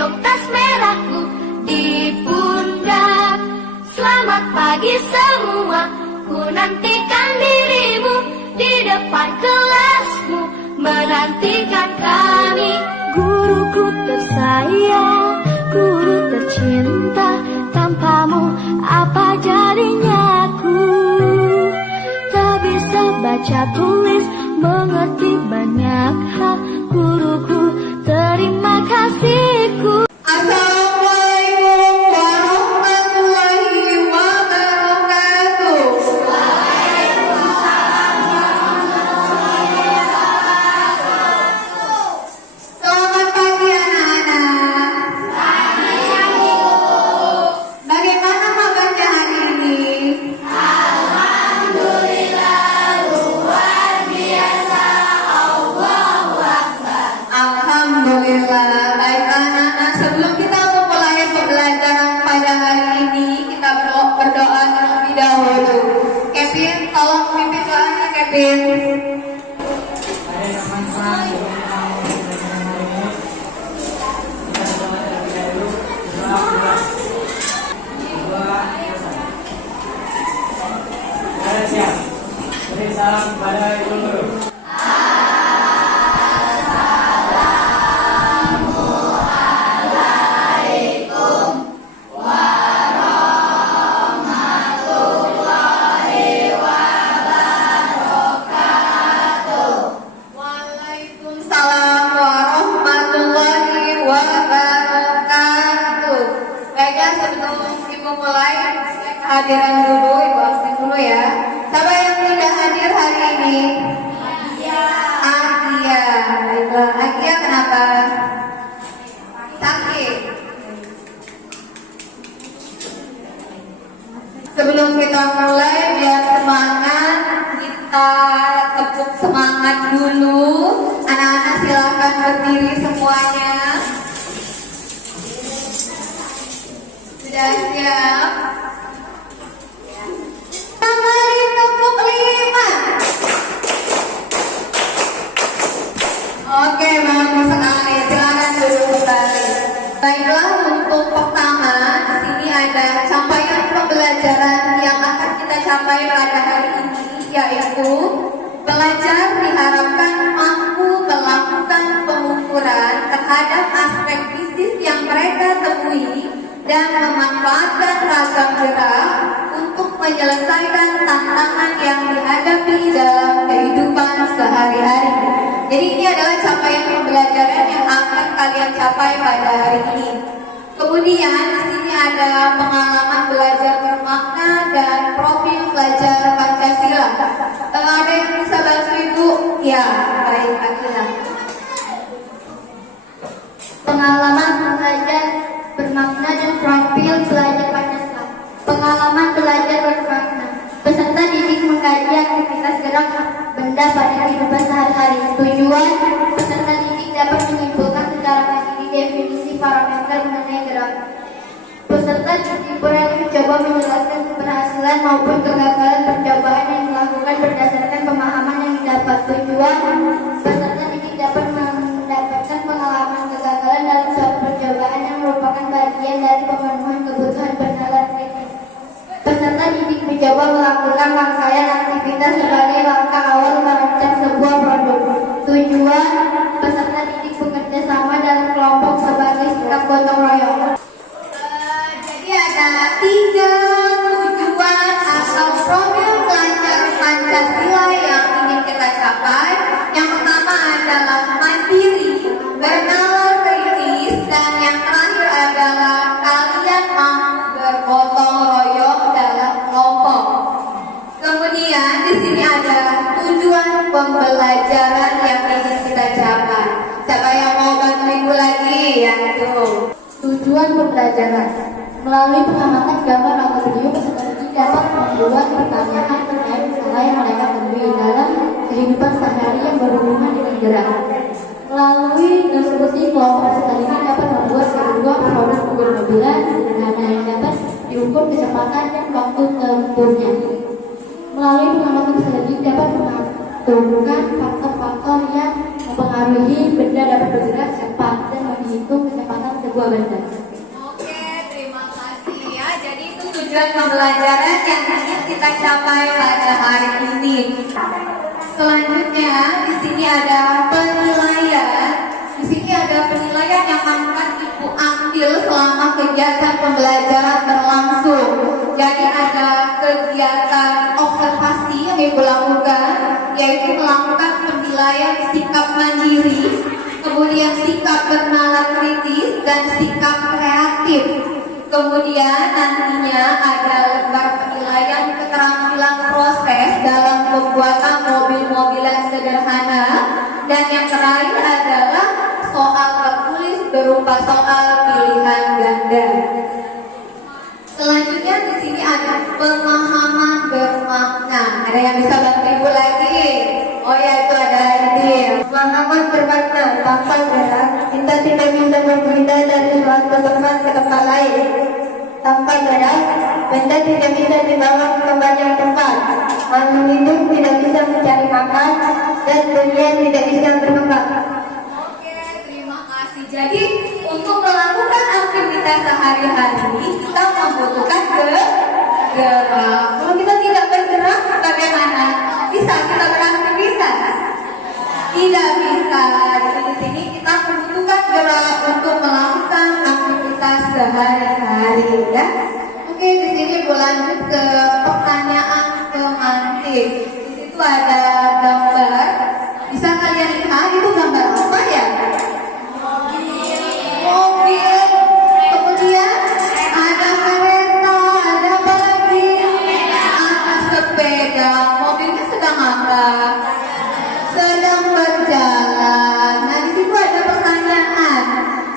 gendong tas merahku di pundak. Selamat pagi semua, ku nantikan dirimu di depan kelasmu, menantikan kami. Guruku tersayang, guru tercinta, tanpamu apa jadinya aku? Tak bisa baca tulis, mengerti banyak hal. Guruku, terima kasihku. Assalamualaikum warahmatullahi wabarakatuh. Selamat pagi anak-anak. Bagaimana kabarnya hari ini? Alhamdulillah. Baiklah anak-anak, sebelum kita memulai pembelajaran pada hari ini, kita berdoa terlebih dahulu. Kevin, tolong pimpin doanya Kevin. Siap. Beri salam kepada ibu guru. Waalaikumsalam warahmatullahi wabarakatuh. Baiklah, sebelum ibu mulai, kehadiran dulu, ibu absen dulu ya. Siapa yang tidak hadir hari ini? Agia. Baiklah, Agia kenapa? Sakit. Sebelum kita mulai, biar semangat, kita tepuk semangat dulu. Anak-anak silakan berdiri semuanya. Sudah siap? Mari tepuk 5. Oke, bagus sekali. Silakan duduk kembali. Baiklah, untuk pertama di sini ada capaian pembelajaran yang akan kita capai pada hari ini, yaitu pelajar diharapkan mampu melakukan pengukuran terhadap aspek bisnis yang mereka temui dan memanfaatkan ragam gerak untuk menyelesaikan tantangan yang dihadapi dalam kehidupan sehari-hari. Jadi ini adalah capaian pembelajaran yang akan kalian capai pada hari ini. Kemudian di sini ada pengalaman belajar bermakna dan profil pelajar Pancasila. Ada yang bisa bantu ibu? Ya, baik Akila. Pengalaman belajar bermakna dan profil pelajar Pancasila. Pengalaman belajar bermakna. Peserta didik mengkaji aktivitas gerak benda pada kehidupan sehari-hari. Tujuan, peserta didik dapat menyimpulkan secara mandiri definisi parameter mengenai gerak. Peserta didik berani mencoba menjelaskan keberhasilan maupun kegagalan percobaan yang dilakukan berdasarkan pemahaman yang didapat. Tujuan, peserta didik dapat mendapatkan pengalaman kegagalan dalam suatu percobaan yang merupakan bagian dari pemenuhan kebutuhan bernalar teknis. Peserta didik mencoba melakukan rangkaian aktivitas sebagai langkah awal merancang sebuah produk. Tujuan, peserta didik bekerja sama dalam kelompok sebagai sikap gotong royong. Jadi ada 3 tujuan atau profil pelajar Pancasila yang ingin kita capai. Yang pertama adalah mandiri, bernalar kritis, dan yang terakhir adalah kalian mampu bergotong royong dalam kelompok. Kemudian di sini ada tujuan pembelajaran yang ingin kita capai. Siapa yang mau bantu ibu lagi? Yang itu. Tujuan pembelajaran. Melalui pengamatan gambar atau video, peserta didik dapat membuat pertanyaan terkait masalah yang mereka temui dalam kehidupan sehari yang berhubungan dengan gerak. Melalui diskusi kelompok, peserta didik dapat membuat sebuah produk mobil-mobilan sederhana yang dapat diukur kecepatan dan waktu tempuhnya. Melalui pengamatan, peserta didik dapat menentukan faktor-faktor yang mempengaruhi benda dapat bergerak cepat dan menghitung kecepatan sebuah benda. Oke, terima kasih ya. Jadi itu tujuan pembelajaran yang ingin kita capai pada hari ini. Selanjutnya di sini ada penilaian. Di sini ada penilaian yang akan Ibu ambil selama kegiatan pembelajaran berlangsung. Jadi ada kegiatan observasi yang Ibu lakukan, yaitu melakukan penilaian sikap mandiri, kemudian sikap bernalar kritis dan sikap kreatif. Kemudian nantinya ada lembar penilaian keterampilan proses dalam pembuatan mobil-mobilan sederhana, dan yang terakhir adalah soal tertulis berupa soal pilihan ganda. Selanjutnya di sini ada pemahaman bermakna. Ada yang bisa bantu Ibu lagi? Oh ya, itu ada ini. Pemahaman bermakna tanpa gerak, kita tidak bisa berpindah dari suatu tempat ke tempat lain. Tanpa gerak, benda tidak bisa dibawa ke banyak tempat. Makhluk hidup tidak bisa mencari makan, dan dunia tidak bisa berkembang. Oke, terima kasih. Jadi untuk melakukan aktivitas sehari-hari kita membutuhkan gerak. Kalau kita tidak bergerak, bagaimana? Bisa kita beraktivitas? Tidak bisa. Jadi di sini kita membutuhkan gerak untuk melakukan aktivitas sehari-hari, ya. Oke, di sini Bu lanjut ke pertanyaan pemantik. Di situ ada gambar. Bisa kalian lihat itu gambar apa ya? Mobil. Kemudian ada kereta, ada apa lagi? Ada sepeda. Mobilnya sedang apa? Sedang berjalan. Nah, di situ ada pertanyaan.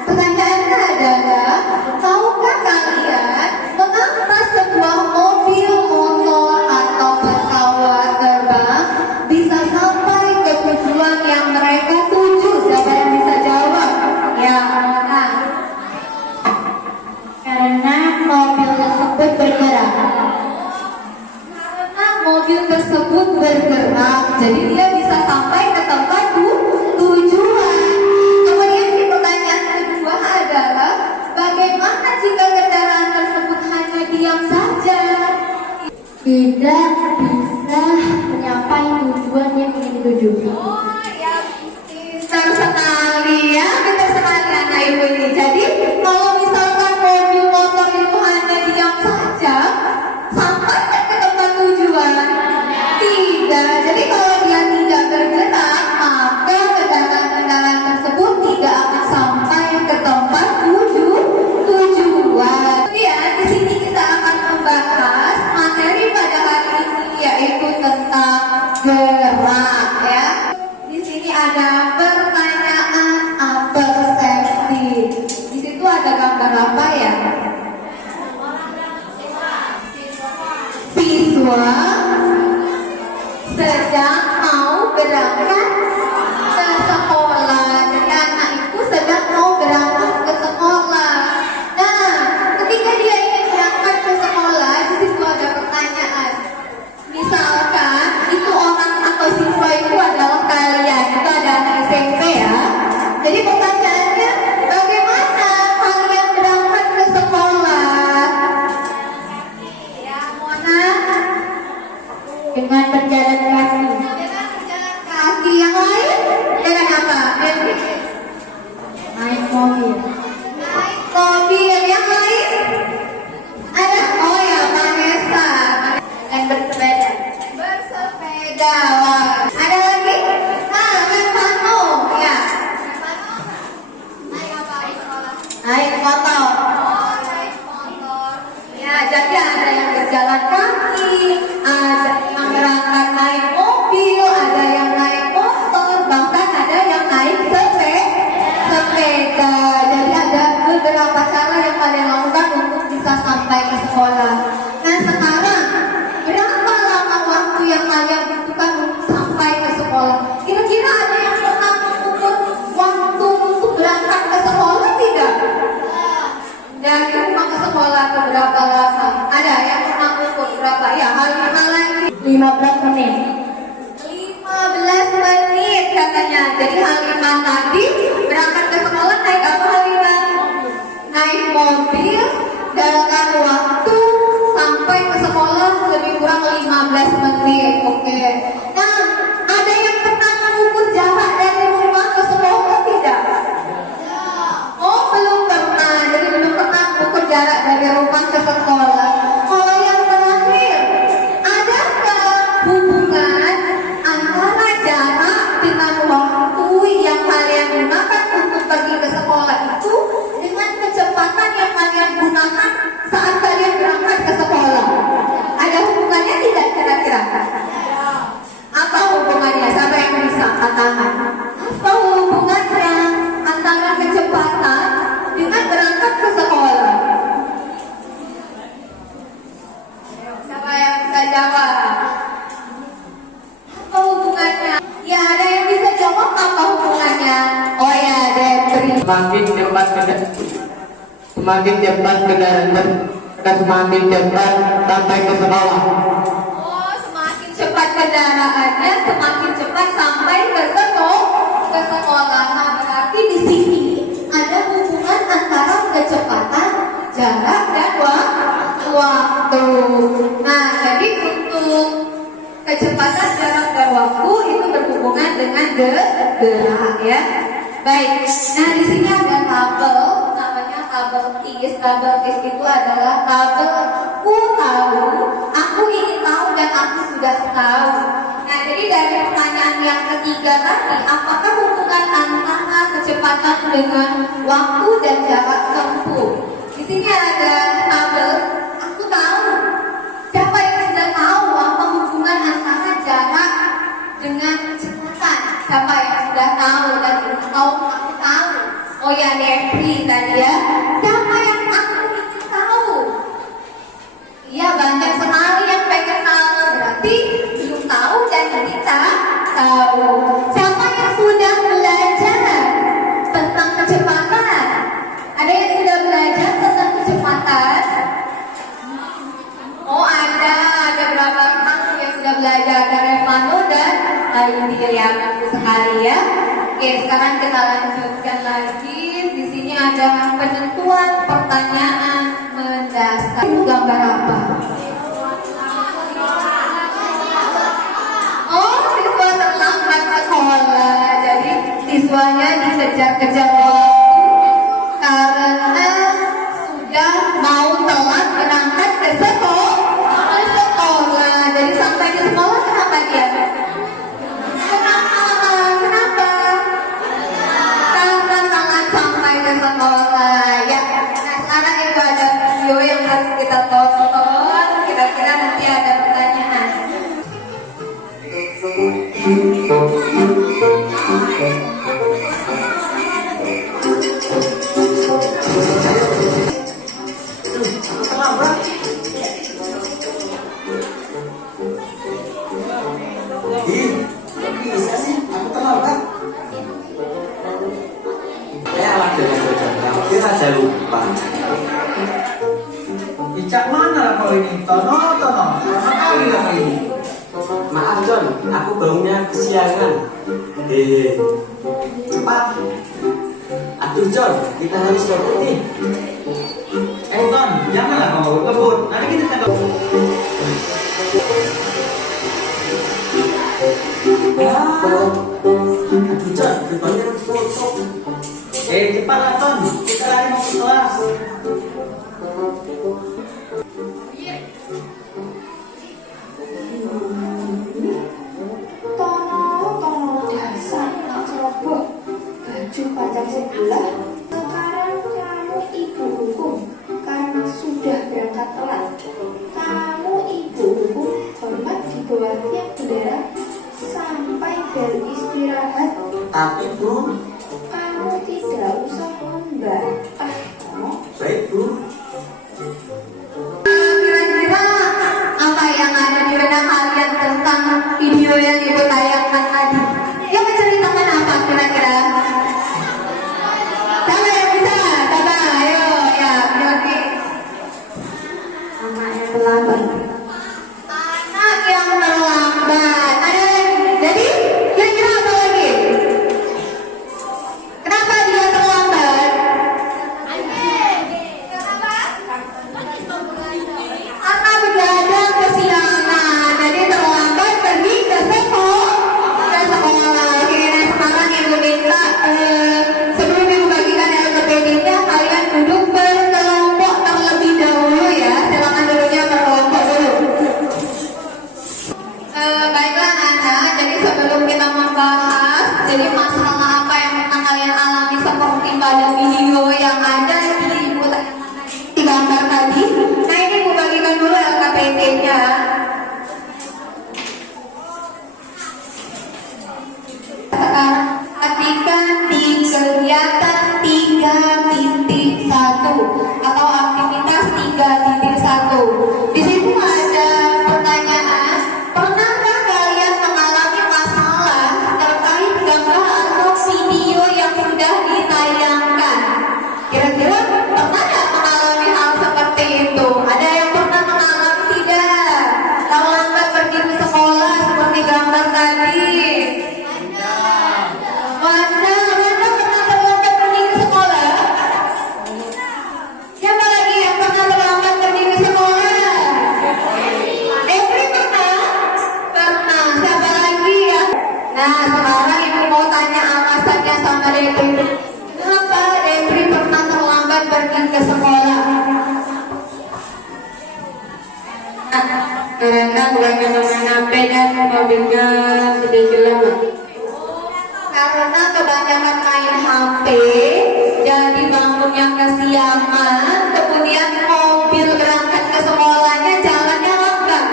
Pertanyaannya adalah, tahukah kalian mengapa sebuah mobil, motor, atau pesawat terbang bisa sampai ke tujuan yang mereka tuju? Siapa yang bisa jawab? Ya, Mona. Karena mobil tersebut bergerak. Karena mobil tersebut bergerak, jadi dia bisa sampai ke tempat tujuan. Kemudian di pertanyaan kedua adalah, bagaimana jika kendaraan tersebut hanya diam saja? Tidak bisa mencapai tujuan yang ingin dituju. Oh ya, pintar sekali ya, pintar sekali anak Ibu ini. Jadi kalau misalkan mobil motor itu hanya diam saja, sampai ke tempat tujuan? Tidak. Jadi kalau dia tidak bergerak, maka kendaraan-kendaraan tersebut tidak akan sampai ke tempat tujuan. Kemudian di sini kita akan membahas materi pada hari ini, yaitu tentang gerak, ya. Di sini ada pertanyaan persepsi. Di situ ada gambar apa ya? Siswa sedang mau berangkat ke sekolah. Jadi anak itu sedang mau berangkat ke sekolah. Nah, ketika dia ingin berangkat ke sekolah, di situ ada pertanyaan. Misalkan itu orang atau siswa itu adalah kalian, itu ada anak SMP ya. Jadi pertanyaannya, bagaimana kalian berangkat ke sekolah? Ya, Mona. Dengan berjalan kaki. Dengan berjalan kaki. Yang lain dengan apa? Naik mobil. Naik mobil. Yang lain ada? Oh ya, Vanessa. Dan bersepeda. Bersepeda. Wah. Ada lagi? Nah, Revano. Ya. Naik apa di sekolah? Naik motor. Oh, naik motor. Ya, jadi ada yang berjalan kaki, ada yang berangkat naik mobil, ada yang naik motor, bahkan ada yang naik sepeda. Jadi ada beberapa cara yang kalian lakukan untuk bisa sampai ke sekolah. Nah, sekarang berapa lama waktu yang kalian butuhkan untuk sampai ke sekolah? Kira-kira ada yang pernah mengukur waktu untuk berangkat ke sekolah tidak? Dari rumah ke sekolah ke berapa lama? Ada yang pernah mengukur berapa? Ya, hal lagi 15 menit. 15 menit katanya. Jadi Halimah tadi berangkat ke sekolah naik apa Halimah? naik mobil dalam waktu sampai ke sekolah lebih kurang 15 menit. Oke. Nah, ada yang pernah mengukur jarak dari rumah ke sekolah tidak? Oh, belum pernah. Jadi belum pernah mengukur jarak dari rumah ke sekolah. Kalau yang terakhir, adakah hubungan antara jarak dengan waktu yang kalian gunakan untuk pergi ke sekolah itu dengan kecepatan yang kalian gunakan saat kalian berangkat ke sekolah? Ada hubungannya tidak kira-kira? Apa hubungannya? Siapa yang bisa katakan? Apa hubungannya antara kecepatan dengan berangkat ke sekolah? Siapa yang bisa jawab? Apa hubungannya? Ya, ada yang bisa jawab apa hubungannya? Oh ya, Debri. Semakin cepat kendaraan dan semakin cepat sampai ke sekolah. Oh, semakin cepat kendaraannya, semakin cepat sampai ke sekolah. Nah, berarti di sini ada hubungan antara kecepatan, jarak, dan waktu. Nah, jadi untuk kecepatan, jarak, dan waktu itu berhubungan dengan gerak ya. Baik. Nah, di sini ada tabel namanya tabel TIS. Tabel TIS itu adalah tabel aku tahu, aku ingin tahu, dan aku sudah tahu. Nah, jadi dari pertanyaan yang ketiga tadi, apakah hubungan antara kecepatan dengan waktu dan jarak tempuh? Di sini ada tabel aku tahu. Siapa yang sudah tahu apa hubungan antara jarak dengan kecepatan? Siapa yang sudah tahu dan ingin tahu? Aku tahu. Oh ya, Depri tadi ya. Siapa yang aku ingin tahu? Iya, banyak sekali yang pengen tahu. Berarti belum tahu dan kita tahu. Siapa yang sudah belajar tentang kecepatan? Ada yang sudah belajar tentang kecepatan? Oh, ada berapa orang yang sudah belajar? Ada Revano dan Aindil ya, bagus sekali ya. Oke, sekarang kita lanjutkan lagi. Di sini ada penentuan pertanyaan mendasar. Itu gambar apa? Oh, siswa terlambat sekolah. Jadi siswanya dikejar-kejar waktu karena sudah mau telat berangkat ke sekolah. Jadi sampai di sekolah kenapa dia? Kenapa? Karena telat sampai ke sekolah ya. Nah, sekarang itu ada video yang harus kita tonton. Kira-kira nanti ada pertanyaan. Bisa sih, aku terlambat. Alah dengan jajannya, kira saya lupa. Icak mana lah kalau ini? Tono kali lah ini. Maaf John, aku bangunnya kesiangan. Cepat. Aduh John, kita harus kebun nih. Ton, janganlah kau kebut. Nanti kita tak Aduh John, depannya tutup. cepatlah Ton, kita lagi mau ke kelas. Tono dasar nak ceroboh baju pajak sebelah. Sekarang kamu ibu hukum karena sudah berangkat telat. Kamu ibu hukum hormat di bawah tiap bendera sampai bel istirahat. Tapi Bu, Kamu tidak usah membantah. baik Bu. Kira-kira apa yang ada di benak kalian tentang video yang ibu tayangkan tadi? Dia menceritakan apa kira-kira? Siapa yang bisa? Coba, ayo ya, Yogi. Anak yang terlambat. Anak yang terlambat. Ada jadi kira-kira apa lagi? Kenapa dia terlambat? Nah, sekarang ibu mau tanya alasannya sama Depri. Kenapa Depri pernah terlambat pergi ke sekolah? Karena kebanyakan main HP dan mobilnya sedikit lama. Karena kebanyakan main HP, jadi bangunnya kesiangan, kemudian mobil berangkat ke sekolahnya jalannya lambat.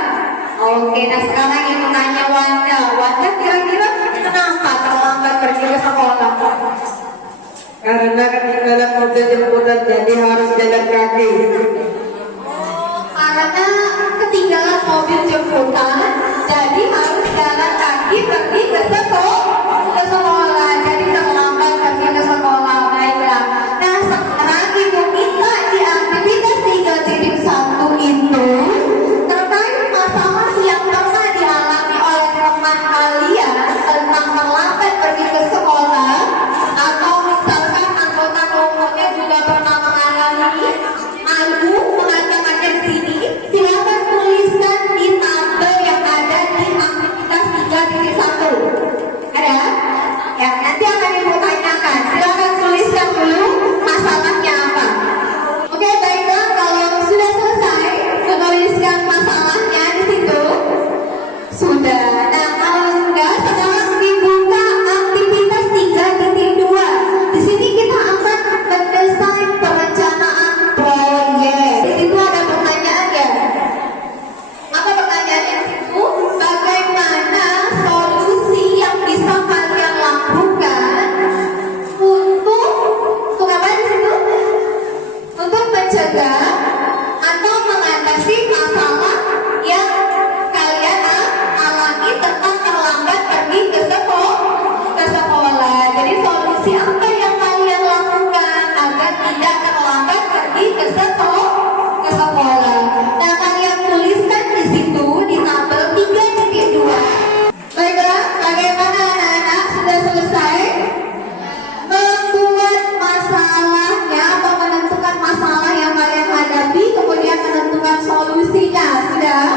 Oke, nah sekarang ibu tanya Wanda. Wanda kira-kira kenapa terlambat pergi ke sekolah? Karena ketinggalan mobil jemputan jadi harus jalan kaki. Karena ketinggalan mobil jemputan, jadi harus jalan kaki pergi ke sekolah. Jadi terlambat pergi ke sekolah. Baiklah. Nah, sekarang ibu minta di aktivitas 3.1 itu terkait masalah yang pernah dialami oleh teman kalian tentang terlambat pergi ke sekolah, atau misalkan anggota kelompoknya juga pernah mengalami. Aku mengatakannya di sini. Silakan tuliskan di tabel yang ada di aktivitas 3.1. Ada? Ya, nanti akan ibu tanyakan. Silakan tuliskan dulu masalahnya apa. Oke, baiklah, kalau sudah selesai menuliskan masalahnya di situ. Sudah. Nah, kalau sudah, sekarang dibuka aktivitas 3.2. Di sini kita akan mendesain perencanaan proyek. Di situ ada pertanyaan ya. Apa pertanyaannya di situ? Bagaimana solusi yang bisa kalian lakukan untuk apa di situ? Untuk mencegah atau mengatasi masalah yang kalian alami tentang terlambat pergi ke sekolah. Jadi solusi apa yang kalian lakukan agar tidak terlambat pergi ke sekolah? Nah, kalian tuliskan di situ di tabel 3.2. Baiklah, bagaimana anak-anak sudah selesai membuat masalahnya atau menentukan masalah yang kalian hadapi, kemudian menentukan solusinya? Sudah?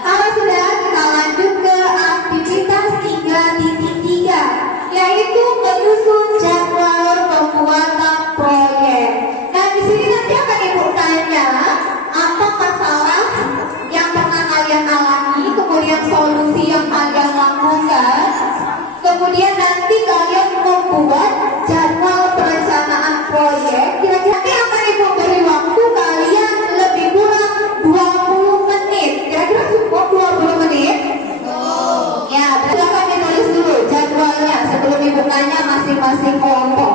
Kalau sudah, kita lanjut ke aktivitas 3.3, yaitu menyusun jadwal pembuatan proyek. Nah, di sini nanti akan ibu tanya apa masalah yang pernah kalian alami, kemudian solusi yang kalian lakukan, kemudian nanti kalian membuat jadwal perencanaan proyek. Kira-kira nanti akan ibu beri waktu kalian lebih kurang 20 menit. Kira-kira cukup 20 menit? Ya, silakan ditulis dulu jadwalnya sebelum ibu tanya masing-masing kelompok.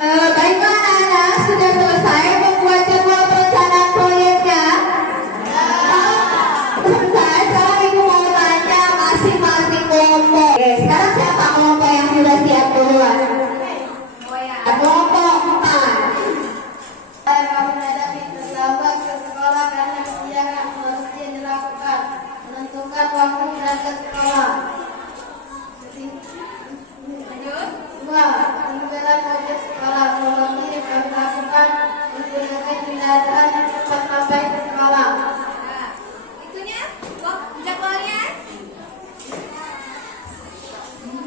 Baiklah anak-anak, sudah selesai membuat jadwal perencanaan proyeknya? Selesai. Sekarang ibu mau tanya masing-masing kelompok. Oke, sekarang siapa kelompok yang sudah siap duluan? Kelompok 4. Saya menghadapi terlambat ke sekolah karena kebijakan mesti dilakukan, menentukan waktu berangkat sekolah. Dua, pengambilan wajib sekolah. Solusi yang kami lakukan menggunakan kendaraan yang cepat sampai ke sekolah. Itunya, jadwalnya.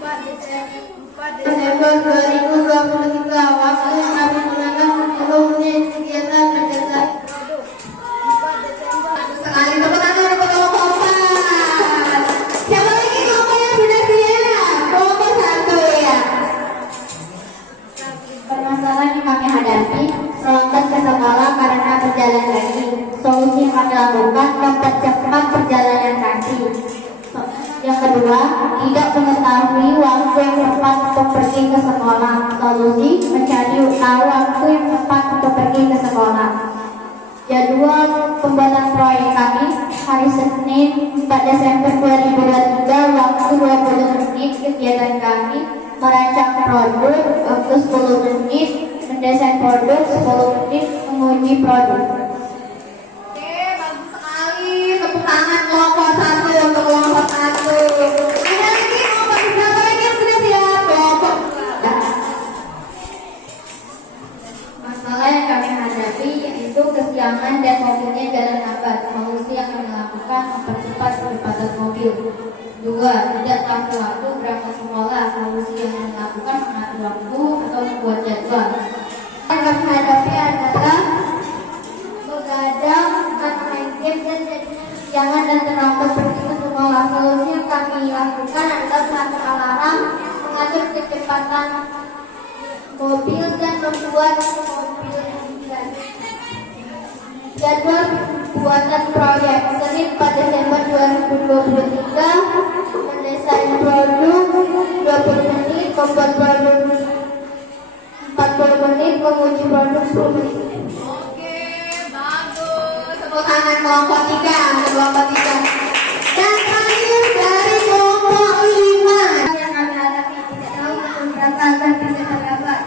4 Desember 2023, waktu yang kami gunakan 10 menit kegiatan mendesain produk. 4 Desember. Sekali tepuk tangan untuk kelompok 4. Siapa lagi kelompok yang sudah siap? Kelompok 1 ya. Permasalahan yang kami hadapi terlambat ke sekolah karena berjalan kaki. Solusi yang kami lakukan mempercepat perjalanan kaki. Yang kedua, tidak mengetahui mengetahui waktu yang tepat untuk pergi ke sekolah. Solusi mencari tahu waktu yang tepat untuk pergi ke sekolah. Jadwal pembuatan proyek kami hari Senin 4 Desember 2023 waktu 20 menit. Kegiatan kami merancang produk waktu 10 menit, mendesain produk 10 menit, menguji produk. Oke, bagus sekali. Tepuk tangan kelompok 1 untuk kelompok 1. Ada lagi kelompok berapa lagi yang sudah siap? Kelompok 2. Masalah yang kami hadapi yaitu kesiangan dan mobilnya jalan lambat. Solusi yang kami lakukan mempercepat kecepatan mobil. 2. Tidak tahu waktu berangkat sekolah. Solusi yang kami lakukan mengatur waktu atau membuat jadwal. Yang kami hadapi adalah begadang, main game, dan jadinya kesiangan dan terlambat pergi ke sekolah. Solusi yang kami lakukan adalah mengatur alarm, mengatur kecepatan mobil, dan membuat mobil yang jadwal pembuatan proyek Senin 4 Desember 2023 mendesain produk 20 menit, membuat produk 40 menit, menguji produk 10 menit. Oke, bagus. Tepuk tangan kelompok 3 untuk kelompok 3. Dan terakhir dari kelompok 5. Yang kami hadapi tidak tahu berapa dan tidak terdapat.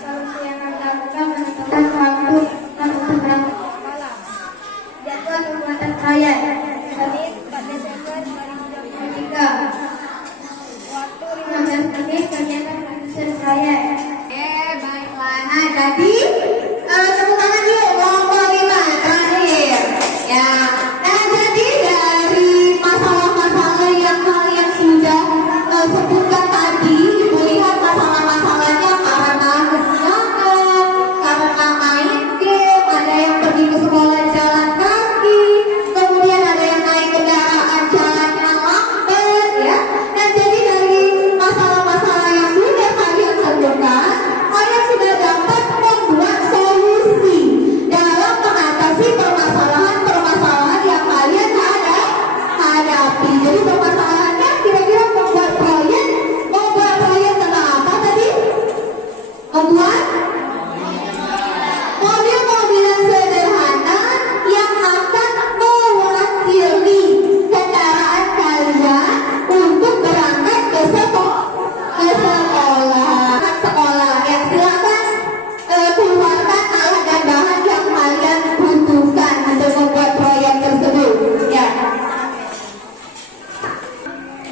Solusi yang kami lakukan menentukan waktu dan untuk berangkat sekolah. Jadwal pembuatan proyek Senin 4 Desember 2023 waktu 15 menit, kegiatan menyusun proyek. Oke, baiklah. Nah, jadi tepuk tangan yuk kelompok 5 terakhir. Ya. Nah, jadi dari masalah-masalah yang kalian sudah sebutkan tadi, Ibu lihat masalah-masalahnya karena kesiangan, karena main game, ada yang pergi ke sekolah jalan kaki, kemudian ada yang naik kendaraan jalannya lambat, ya. Dan jadi dari masalah-masalah yang sudah kalian sebutkan, kalian sudah dapat membuat solusi dalam mengatasi permasalahan-permasalahan yang kalian hadapi. Jadi permasalahannya kira-kira membuat proyek tentang apa tadi? Membuat mobil-mobilan sederhana yang akan mewakili kendaraan kalian untuk berangkat ke sekolah. Ya, silakan keluarkan alat dan bahan yang kalian butuhkan untuk membuat proyek tersebut. Ya.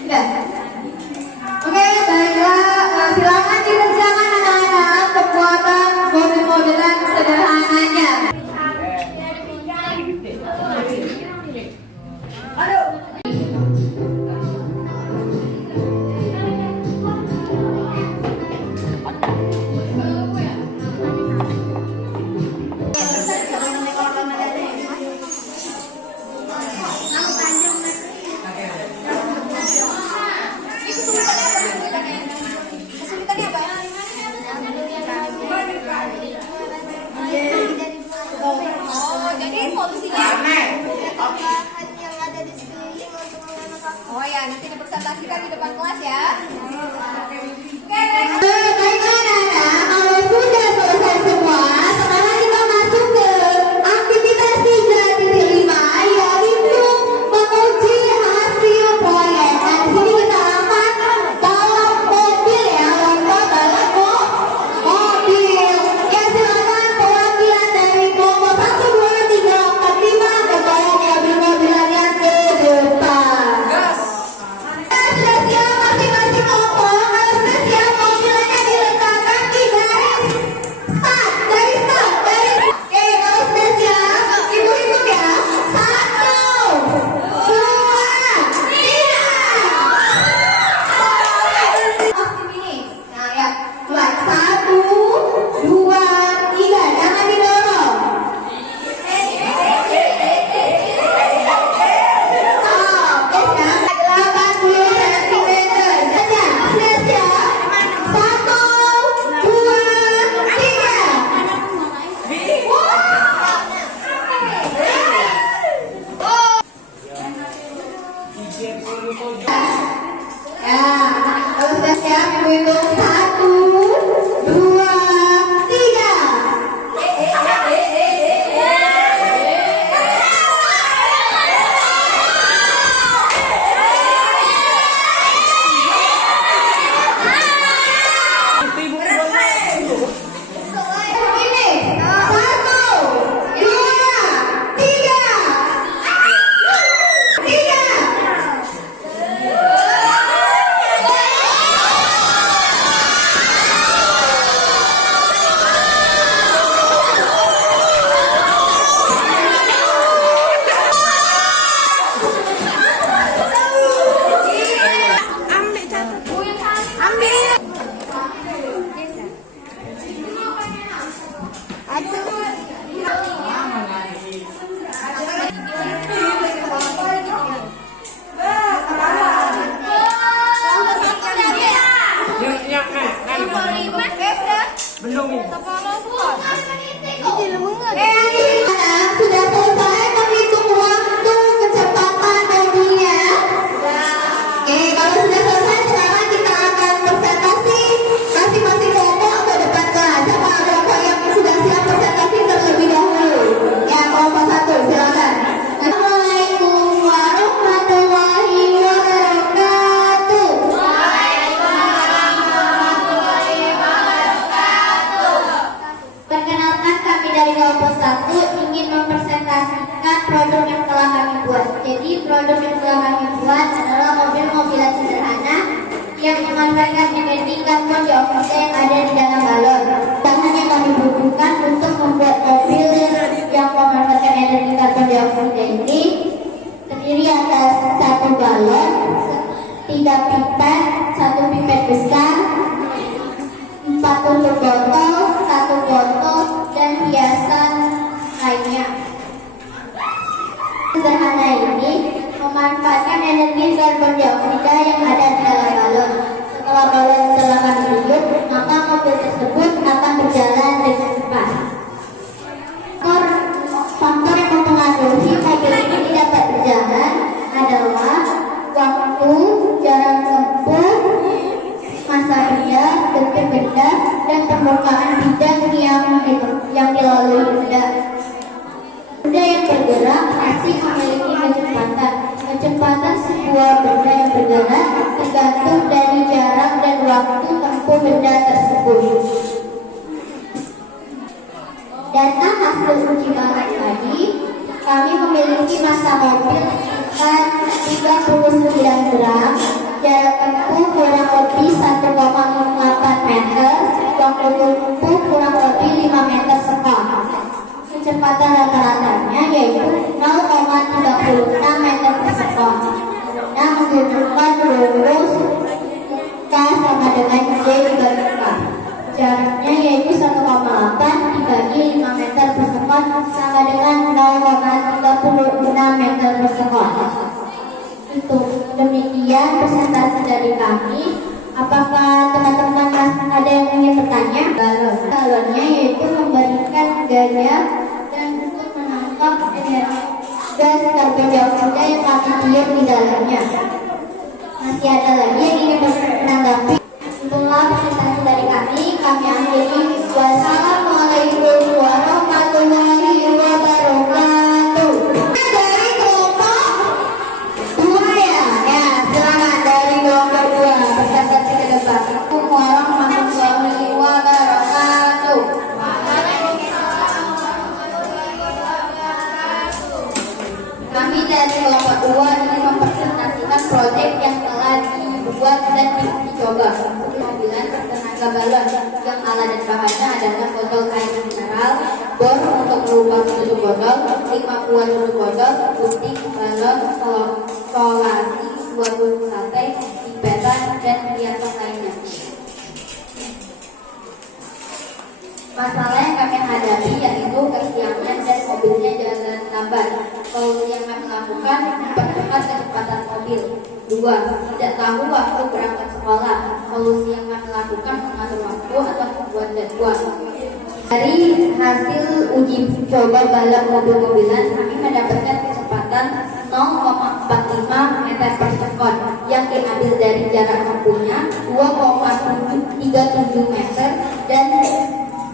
Ya. Oke, baiklah. Silakan dikerjakan anak-anak pembuatan mobil-mobilan sederhananya. Kesulitannya apa? Oh, jadi solusinya oh ya, nanti dipresentasikan di depan kelas ya. Oke, Baiklah anak-anak, kalau sudah selesai semua, sekarang kita masuk ke aktivitas 3.5, yaitu menguji hasil proyek. Nah, di sini kita akan dalam mobil ya, lomba dalam mobil. Ya, silakan perwakilan dari kelompok 1, 2, 3, 4, 5 membawa mobil-mobilannya ke depan. Sudah siap masing-masing kelompok, kalau sudah siap mobilnya diletakkan di garis start, garis start, garis. Oke, kalau sudah siap, ibu hitung ya. 1, 2, 3. Nah ya, mulai 1, 2, 3. Jangan didorong. Stop, ya. 80 cm saja. Sudah siap? 1, 2, 3. Ya, menghitung 1, 2, 3. Ini 1, 2, 3. Sudah selesai menghitung waktu kecepatan mobilnya. Oke, kalau sudah selesai sekarang kita akan presentasi masing-masing kelompok ke depan kelas. Siapa kelompok yang sudah siap presentasi terlebih dahulu? Ya, kelompok 1, silakan. Assalamualaikum warahmatullahi wabarakatuh. Perkenalkan, kami dari kelompok 1 ingin mempresentasikan produk yang telah kami buat. Jadi produk yang telah kami buat adalah mobil-mobilan sederhana yang memanfaatkan energi karbon dioksida yang ada di dalam balon. Bahan yang kami butuhkan untuk membuat mobil yang memanfaatkan energi karbon dioksida ini terdiri atas 1 galon, 3 pipet, 1 pipet besar, 4 tutup botol, 1 botol, dan hiasan lainnya. Sederhana ini memanfaatkan energi karbon dioksida yang ada di dalam balon. Setelah balon telah kami tiup, maka mobil tersebut akan berjalan dengan cepat. Faktor yang mempengaruhi mobil ini tidak dapat berjalan adalah waktu, jarak tempuh, masa benda, bentuk benda, dan permukaan bidang yang dilalui benda. Benda yang bergerak pasti memiliki kecepatan. Kecepatan sebuah benda yang bergerak tergantung dari jarak dan waktu tempuh benda tersebut. Data hasil uji balon tadi, kami memiliki massa mobil sekitar 39 gram, jarak tempuh kurang lebih 1,8 meter, waktu tempuh kurang lebih 5 meter sekali. Kecepatan rata-ratanya yaitu 0,36 meter per sekon. Nah, menggunakan rumus K sama dengan J dibagi K. Jaraknya yaitu 1,8 dibagi 5 meter per sekon sama dengan 0,36 meter per sekon. Itu demikian presentasi dari kami. Apakah teman-teman ada yang ingin bertanya? Balonnya yaitu memberikan gaya dan untuk menangkap energi gas karbon dioksida yang kami tiup di dalamnya. Masih ada lagi yang ingin menanggapi? Itulah presentasi dari kami. Kami akhiri. Wassalamualaikum warahmatullahi wabarakatuh. Dari kelompok 2 ya? Ya, silakan dari kelompok 2 presentasi ke depan. Assalamualaikum warahmatullahi wabarakatuh. Kami dari kelompok 2 ingin mempresentasikan proyek yang telah dibuat dan dicoba. Mobilan bertenaga balon yang ala dan bahannya adalah botol air mineral, bor untuk merubah tutup botol, 5 buah tutup botol, gunting, balon, solasi, 2 buah sate, pipetan, dan hiasan lainnya. Masalah yang kami hadapi yaitu kesiangan dan mobilnya jalan lambat. Solusi yang kami lakukan mempercepat kecepatan mobil. 2. Tidak tahu waktu berangkat sekolah. Solusi yang kami lakukan mengatur waktu atau membuat jadwal. Dari hasil uji coba balap mobil-mobilan, kami mendapatkan kecepatan 0,45 meter per sekon yang diambil dari jarak tempuhnya 2,37 meter dan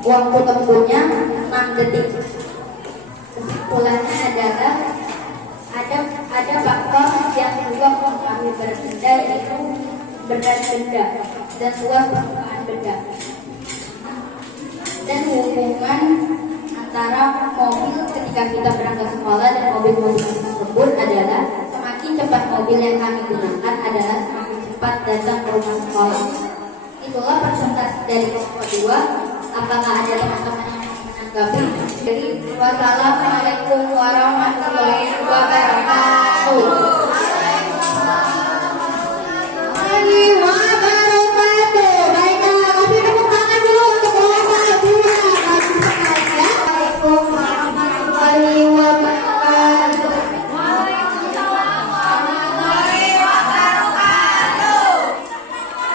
waktu tempuhnya 6 detik. Kesimpulannya adalah ada faktor yang juga mempengaruhi berat benda, yaitu berat benda dan luas permukaan benda, dan hubungan antara mobil ketika kita berangkat sekolah dan mobil-mobil tersebut adalah semakin cepat mobil yang kami gunakan adalah semakin cepat datang ke rumah sekolah. Itulah presentasi dari kelompok 2. Apakah ada teman-teman yang menanggapi? Jadi, wassalamualaikum warahmatullahi wabarakatuh.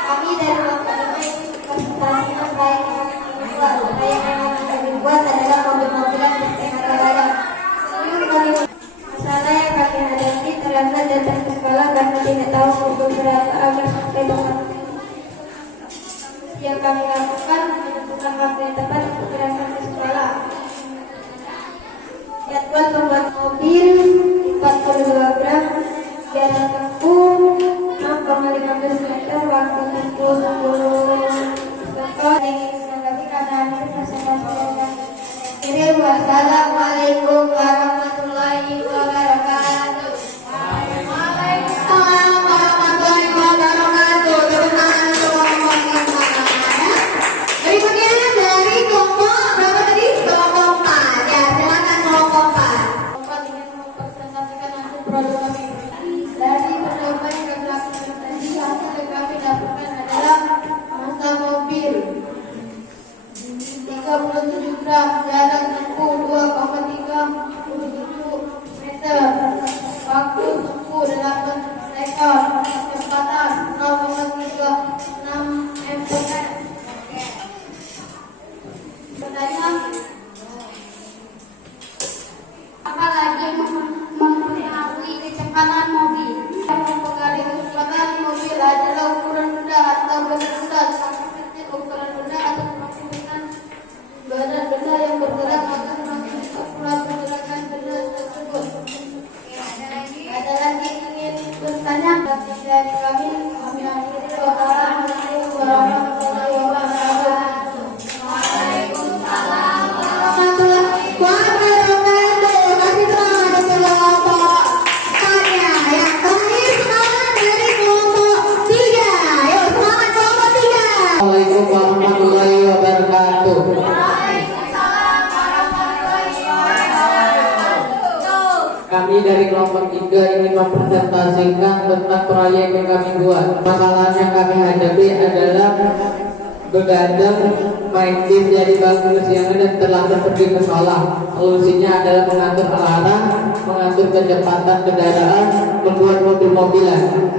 Kami dari presentasi terkait yang dibuat adalah mobil-mobilan bertenaga layang. Masalah yang kami hadapi terlambat datang ke sekolah karena tidak tahu beberapa agar sampai tempat. Yang kami lakukan menentukan waktu yang tepat untuk berangkat ke sekolah. Jadwal pembuat mobil 42 gram, jarak tempuh 6,15 meter, waktu tempuh 10 sektor. Ingin menanggapi karena hampir presentasi yang kirim. Wassalamualaikum warahmatullahi wabarakatuh. Waalaikumsalam warahmatullahi wabarakatuh. Tepuk tangan untuk kelompok yang mana? Berikutnya dari kelompok berapa tadi? Kelompok 4. Ya, silakan kelompok 4. Bapak ingin mempresentasikan hasil produk kami. Dari percobaan yang kami lakukan tadi, hasil yang kami dapatkan adalah massa mobil 37 gram, jarak tempuh 2,37 meter, waktu tempuh 8 ekor, kecepatan 0,36 mph. Pertanyaan, apalagi mempengaruhi kecepatan mobil? Yang mempengaruhi kecepatan mobil adalah ukuran benda atau berat benda, semakin kecil ukuran benda atau semakin ringan berat benda yang bergerak, maka semakin akurat pergerakan benda tersebut. Ada lagi ingin bertanya? Dari kami akhiri. Wassalamualaikum warahmatullahi wabarakatuh. Waalaikumsalam warahmatullahi wabarakatuh. Kasih selamat untuk kelompok tanya. Yang terakhir sekarang dari kelompok 3. Yuk, semangat kelompok 3. Assalamualaikum warahmatullahi wabarakatuh. Kami dari kelompok 3 ingin mempresentasikan tentang proyek yang kami buat. Masalah yang kami hadapi adalah begadang, main game jadi bangun kesiangan dan terlambat pergi ke sekolah. Solusinya adalah mengatur alarm, mengatur kecepatan kendaraan, membuat mobil-mobilan.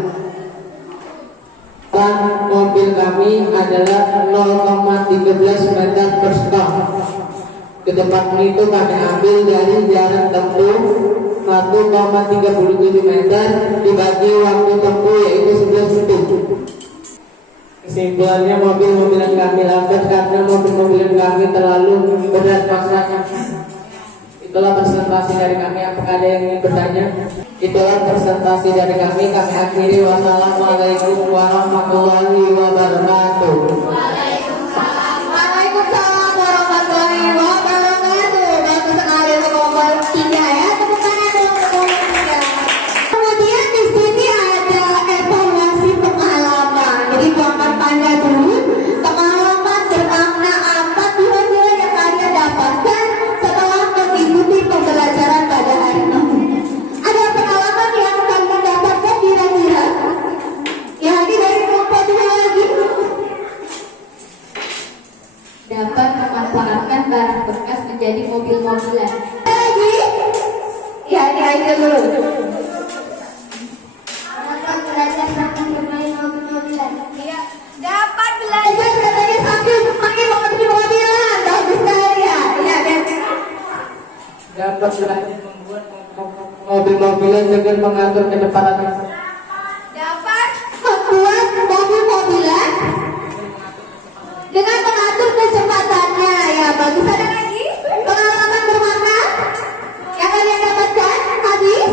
Dan mobil kami adalah 0,13 meter per sektor. Kecepatan itu kami ambil dari jarak tempuh 1,37 meter dibagi waktu tempuh yaitu 11 detik. Kesimpulannya mobil-mobilan kami lambat karena mobil-mobilan kami terlalu berat maksanya. Itulah presentasi dari kami. Apakah ada yang ingin bertanya? Itulah presentasi dari kami. Kami akhiri. Wassalamualaikum warahmatullahi wabarakatuh. Waalaikumsalam warahmatullahi wabarakatuh. Bagus sekali untuk kelompok 3 ya. Tepuk tangan untuk kelompok 3. Kemudian di sini ada evaluasi pengalaman. Jadi jangan tanya dulu pengalaman bermakna apa kira-kira yang kalian dapatkan setelah mengikuti pembelajaran pada hari ini. Ada pengalaman yang kalian dapatkan kira-kira? Ya, ini dari kelompok 2 lagi. Dapat memanfaatkan barang bekas menjadi mobil-mobilan. Lagi? Ya, ini aja dulu. Dapat belajar tentang bermain mobil-mobilan. Iya, dapat belajar. Aja katanya sambil makin mobil-mobilan. Bagus sekali ya. Iya, Dan. Dapat belajar membuat mobil-mobilan dengan mengatur kecepatan. Dapat dengan mengatur kecepatannya. Ya, bagus. Ada lagi pengalaman bermakna yang kalian dapatkan habis?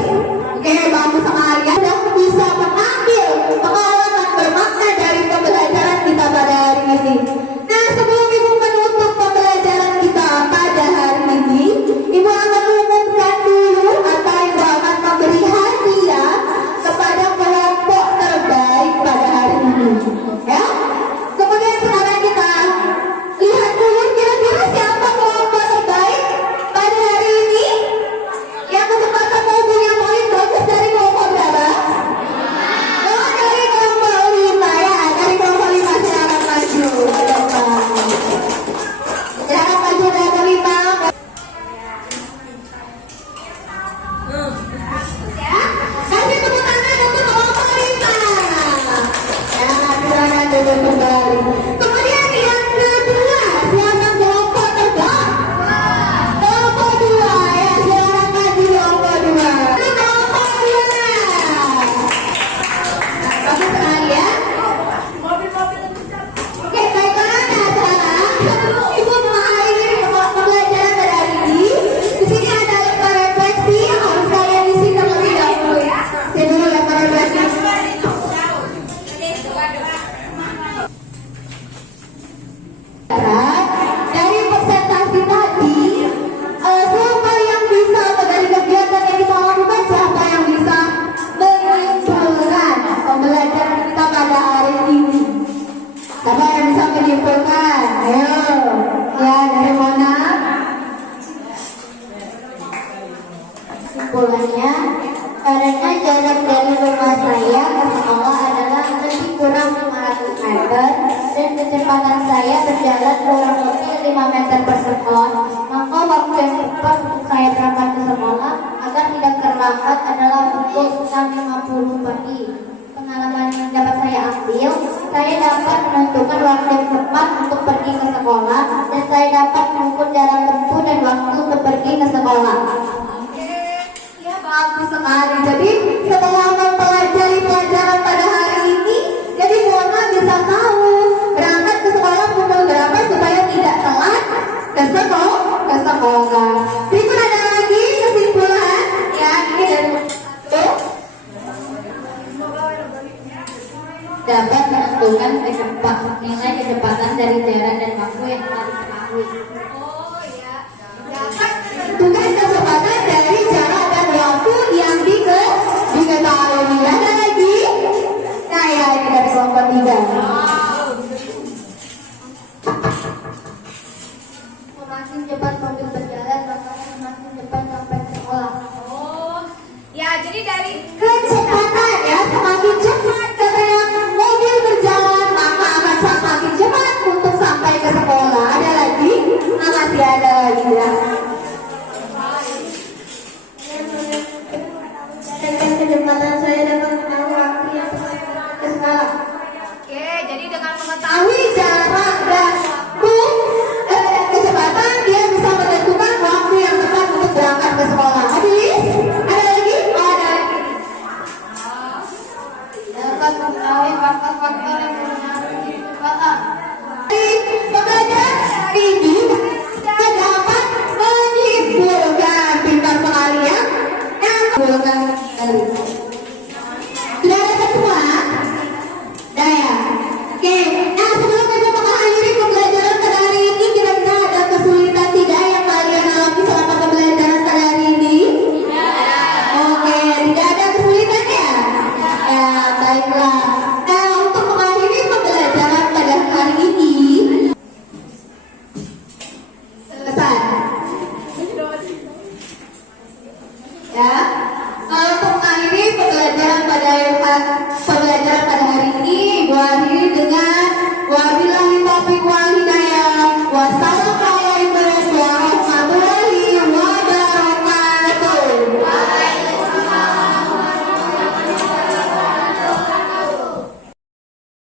Oke, bagus sekali. Sudah bisa mengambil pengalaman bermakna dari pembelajaran kita pada hari ini. Nah, sebelum Ibu menutup pembelajaran kita pada hari ini, Ibu akan mengumumkan dulu atau Ibu akan memberi hadiah kepada kelompok terbaik pada hari ini. Ya. Kemudian sekarang kita lihat dulu kira-kira siapa kelompok terbaik pada hari ini. Yang kesempatan mau punya poin bagus dari kelompok berapa? Oh, dari kelompok 5 ya. Dari kelompok 5 silakan maju ke depan. Silakan maju dari kelompok 5. Ya, kasih tepuk tangan untuk kelompok 5. Ya, silakan duduk kembali. Kemudian yang kedua, siapa kelompok terbaik? Kelompok 2 ya, silakan maju kelompok 2. Kelompok 2. Bagus sekali ya. Oke, baiklah. Nah, sekarang sebelum Ibu mengakhiri pembelajaran pada hari ini, di sini ada lembar refleksi yang harus kalian isi terlebih dahulu ya. Saya dulu lembar refleksi. Dari presentasi tadi, siapa yang bisa dari kegiatan yang kita lakukan, siapa yang bisa menyimpulkan pembelajaran kita pada hari ini? Siapa yang bisa menyimpulkan? Ayo, ya dari mana? Kesimpulannya, karena jarak dari rumah saya ke sekolah adalah lebih kurang 500 meter dan kecepatan saya berjalan kurang lebih 5 meter per sekon, maka waktu yang tepat untuk saya berangkat ke sekolah agar tidak terlambat adalah pukul 6.50 pagi. Pengalaman yang dapat saya ambil, saya dapat menentukan waktu yang tepat untuk pergi ke sekolah dan saya dapat mengukur jarak tempuh dan waktu untuk pergi ke sekolah. Ya, bagus sekali. Jadi setelah mempelajari pelajaran pada hari ini, jadi Mona bisa tahu berangkat ke sekolah pukul berapa supaya tidak telat ke sekolah. Berikut ada lagi kesimpulan. Ya, ini dari Dapat menentukan nilai kecepatan dari jarak dan waktu yang telah diketahui. Oh ya. tugas kecepatan dari jarak dan waktu yang diketahui. Ada lagi? Nah, ya, ini dari kelompok 3.